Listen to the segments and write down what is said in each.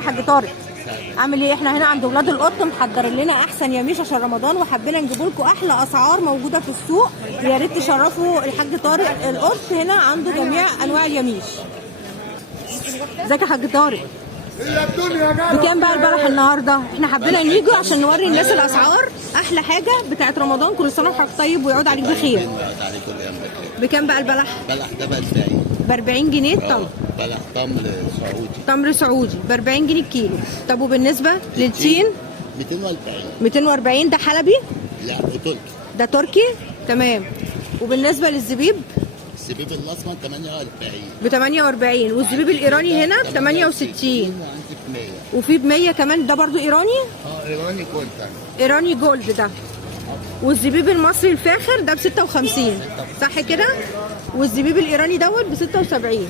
حاج طارق عامل ايه؟ احنا هنا عند ولاد القط محضرين لنا احسن يميش عشان رمضان، وحبينا نجيب لكم احلى اسعار موجوده في السوق. يا ريت تشرفوا الحاج طارق القط، هنا عنده جميع انواع اليميش. ازيك يا حاج طارق؟ بكام بقى البلح النهارده؟ احنا حبينا نيجوا عشان نوري الناس الاسعار، احلى حاجه بتاعت رمضان. كل سنه وحضرتك طيب ويعود عليك بخير. بكام بقى البلح؟ البلح ده ب 40 جنيه الطن. بلح تمر سعودي. تمر سعودي ب 40 جنيه الكيلو. طب وبالنسبه للتين؟ 240. 240 ده حلبي؟ لا ده تركي. ده تركي؟ تمام. وبالنسبه للزبيب؟ الزبيب الاسمر 48 ب 48. والزبيب الايراني هنا ب 68. وفي ب 100 كمان، ده برضو ايراني؟ ايراني جولد. ايراني جولد ده. والزبيب المصري الفاخر ده ب 56 صح كده؟ والزبيب الايراني دوت ب 76.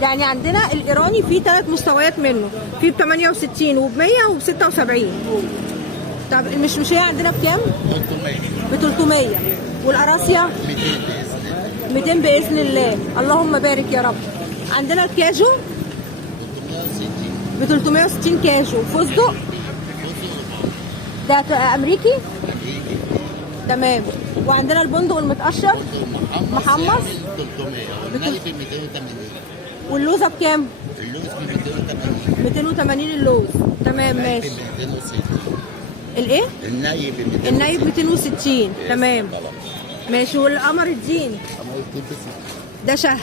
يعني عندنا الايراني فيه 3 مستويات منه، في ب 68 وب 100 وب 76. طب المشمشيه عندنا بكام؟ 300. ب 300. والقراصيه 200 باذن الله. اللهم بارك يا رب. عندنا الكاجو 360. ب 360 كاجو. فستق ده امريكي؟ تمام. وعندنا البندق المتقشر محمص 300 والناي ب 280. واللوزه بكام؟ اللوز ب 280 اللوز. تمام ماشي. 260. الايه؟ الناي ب 260. الناي ب 260 تمام ماشي. والقمر الدين ده شهد.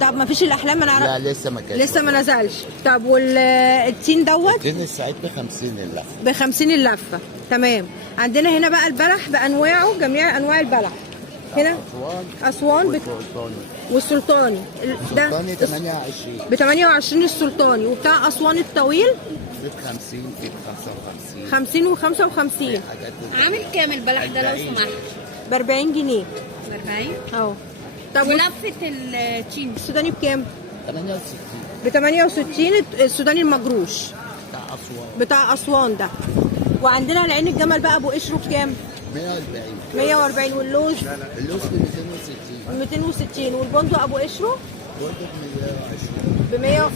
طب ما فيش الاحلام؟ انا لا لسه ما كانش، لسه ما نزلش. طب والتين دوت؟ التين السعيد ب 50 اللفه. ب 50 اللفه تمام. عندنا هنا بقى البلح بانواعه، جميع انواع البلح هنا. اسوان والسلطاني ده السلطاني 28 ب 28 السلطاني. وبتاع اسوان الطويل ب 50 ب 55 50 و55. عامل كام البلح ده لو سمحت؟ ب 40 جنيه. ب 40 اهو. طب ولفه التشين السوداني بكام؟ 68 ب 68 السوداني المجروش بتاع اسوان. بتاع اسوان ده. وعندنا العين الجمل بقى ابو قشره بكام؟ 140. 140. واللوز اللوز ب 260. 260. والبندق ابو قشره برضه ب 120.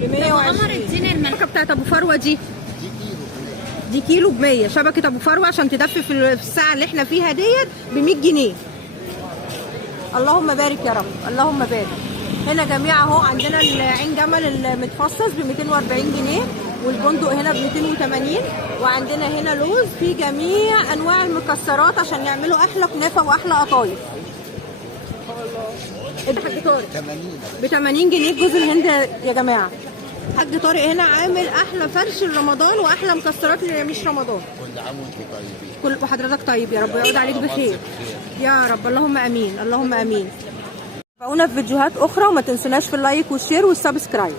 ب 100 ب 120. قمر الدين الشبكه بتاعت ابو فروه دي دي كيلو كمان. دي كيلو ب 100. شبكه ابو فروه عشان تدفي في الساعه اللي احنا فيها ديت ب 100 جنيه. اللهم بارك يا رب، اللهم بارك. هنا جميع اهو. عندنا العين جمل المتفصص ب 240 جنيه، والبندق هنا ب 280. وعندنا هنا لوز في جميع انواع المكسرات عشان نعملوا احلى كنافه واحلى قطايف. الحاج طارق 80 ب 80 جنيه جوز الهند يا جماعه. الحاج طارق هنا عامل احلى فرش لرمضان واحلى مكسرات ليميش رمضان. كل عام وانتم طيبين. كل وحضرتك طيب يا رب ويعود عليك بخير يا رب. اللهم امين، اللهم امين. تابعونا في فيديوهات اخرى وما تنسوناش في اللايك والشير والسبسكرايب.